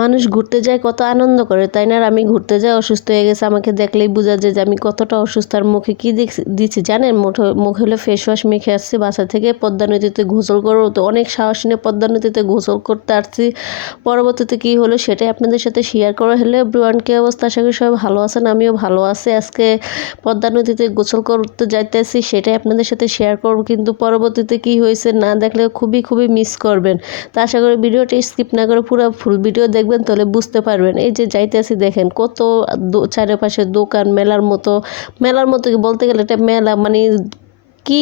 মানুষ ঘুরতে যায় কত আনন্দ করে, তাই না? আর আমি ঘুরতে যাই অসুস্থ হয়ে গেছে, আমাকে দেখলেই বোঝা যায় যে আমি কতটা অসুস্থ। আর মুখে কী দিচ্ছি জানেন? মুখে হলো ফেস ওয়াশ মেখে আসছি বাসা থেকে, পদ্মা নদীতে গোসল করবো, তো অনেক সাহস নিয়ে পদ্মা নদীতে গোসল করতে আসছি। পরবর্তীতে কী হলো সেটাই আপনাদের সাথে শেয়ার করা হলো। এভরিওয়ান, কী অবস্থা? আশা করি সবাই ভালো আছেন, আমিও ভালো আছি। আজকে পদ্মা নদীতে গোসল করতে যাইতেছি, সেটাই আপনাদের সাথে শেয়ার করব। কিন্তু পরবর্তীতে কী হয়েছে না দেখলে খুবই খুবই মিস করবেন। তো আশা করি ভিডিওটা স্কিপ না করে পুরো ফুল ভিডিও দেখবেন, তাহলে বুঝতে পারবেন। এই যে যাইতেছি দেখেন কত চারিপাশে দোকান, মেলার মতো কি বলতে গেলে এটা মেলা, মানে কি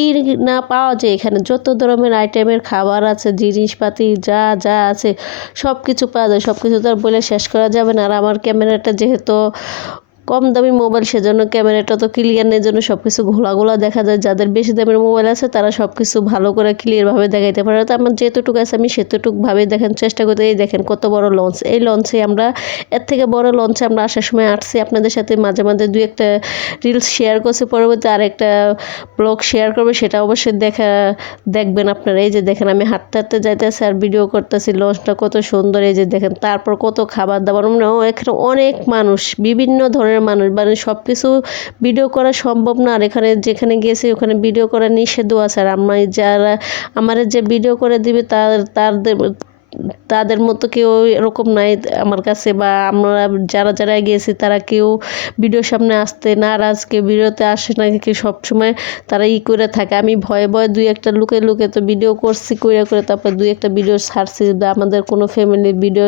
না পাওয়া যায় এখানে, যত ধরনের আইটেমের খাবার আছে, জিনিসপাতি যা যা আছে সব কিছু পাওয়া যায়। সব কিছু তো আর বলে শেষ করা যাবে না। আর আমার ক্যামেরাটা যেহেতু কম দামি মোবাইল, সেজন্য ক্যামেরাটা তো ক্লিয়ার নেই, জন্য সব কিছু ঘোলা দেখা যায়। যাদের বেশি দামের মোবাইল আছে তারা সব কিছু ভালো করে ক্লিয়ারভাবে দেখাইতে পারে। তো আমার যেতটুকু আছে আমি সেতটুকুভাবে দেখেন চেষ্টা করতে। এই দেখেন কত বড় লঞ্চ, এই লঞ্চে আমরা এর থেকে বড় লঞ্চে আমরা আসার সময় আসছি। আপনাদের সাথে মাঝে মাঝে দুই একটা রিলস শেয়ার করছি, পরবর্তী আরেকটা ব্লগ শেয়ার করবে, সেটা অবশ্যই দেখবেন আপনারা। এই যে দেখেন আমি হাঁটতে হাঁটতে যাইতেছি আর ভিডিও করতেছি, লঞ্চটা কত সুন্দর। এই যে দেখেন তারপর কত খাবার দাবার, মানে এখানে অনেক মানুষ, বিভিন্ন ধরনের মানুষ, মানে সব কিছু ভিডিও করা সম্ভব না। আর এখানে যেখানে গেছি ওখানে ভিডিও করা নিষেধও আছে। আর আমার যে ভিডিও করে দিবে তাদের মতো কেউ এরকম নাই আমার কাছে, বা আমরা যারা গিয়েছি তারা কেউ ভিডিওর সামনে আসতে নারাজ, কেউ ভিডিওতে আসে না, কেউ সবসময় তারা করে থাকে। আমি ভয়ে ভয়ে দুই একটা লুকে তো ভিডিও করছি করে, তারপর দুই একটা ভিডিও ছাড়ছি। আমাদের কোনো ফ্যামিলির ভিডিও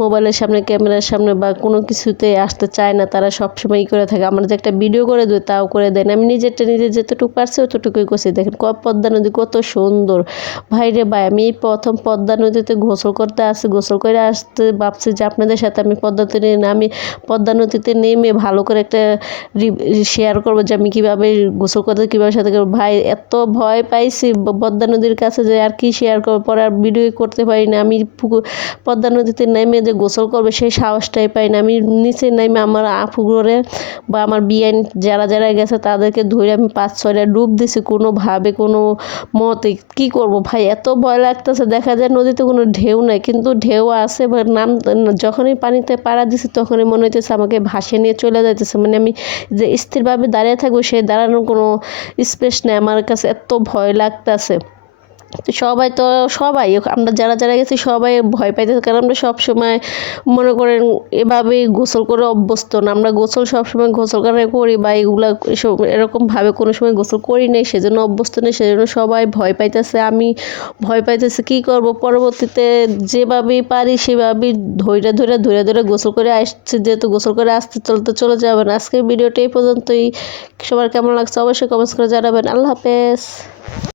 মোবাইলের সামনে, ক্যামেরার সামনে বা কোনো কিছুতে আসতে চায় না, তারা সবসময় করে থাকে। আমার যে একটা ভিডিও করে দেয় তাও করে দেয় না। আমি নিজে যেতটুকু পারছি অতটুকুই করছি। দেখেন পদ্মা নদী কত সুন্দর। ভাই রে ভাই, আমি এই প্রথম পদ্মা নদীতে গোসল করতে আসছি। গোসল করে আসতে ভাবছি যে আপনাদের সাথে আমি পদ্মা নদীতে নেমে ভালো করে একটা শেয়ার করবো যে আমি কীভাবে গোসল করতে, কীভাবে সাথে করবো। ভাই এত ভয় পাইছি পদ্মা নদীর কাছে যে আর কি শেয়ার করবো, পরে আর ভিডিও করতে পারি না। আমি পদ্মা নদীতে নেমে যে গোসল করবে সেই সাহসটাই পাই না। আমি নিচে নেমে আমার আপুগুলোরে বা আমার বিয়ান যারা গেছে তাদেরকে ধরে আমি 5-6টা ডুব দিছি, কোনোভাবে কোনো মতে। কী করব ভাই, এত ভয় লাগতেছে। দেখা যায় নদীতে কোনো ঢেউ নাই, কিন্তু ঢেউ আছে, যখনই পানিতে পাড়া দিছি তখনই মনে হইতেছে আমাকে ভাসিয়ে নিয়ে চলে যাইতেছে। মানে আমি যে স্থিরভাবে দাঁড়িয়ে থাকবো সেই দাঁড়ানোর কোনো স্পেস নেই, আমার কাছে এত ভয় লাগতেছে। সবাই আমরা যারা গেছি সবাই ভয় পাইতেছে, কারণ আমরা সবসময় মনে করেন এভাবেই গোসল করে অভ্যস্ত না। আমরা সবসময় গোসল করি বা এরকমভাবে কোনো সময় গোসল করি নাই, সেজন্য অভ্যস্ত নেই, সেজন্য সবাই ভয় পাইতেছে। আমি ভয় পাইতেছি, কী করব। পরবর্তীতে যেভাবেই পারি সেভাবেই ধরে গোসল করে আসছি, যেহেতু গোসল করে আসতে চলে যাবেন। আজকের ভিডিওটা এই পর্যন্তই। সবার কেমন লাগছে অবশ্যই কমেন্টস করে জানাবেন। আল্লাহ হাফেজ।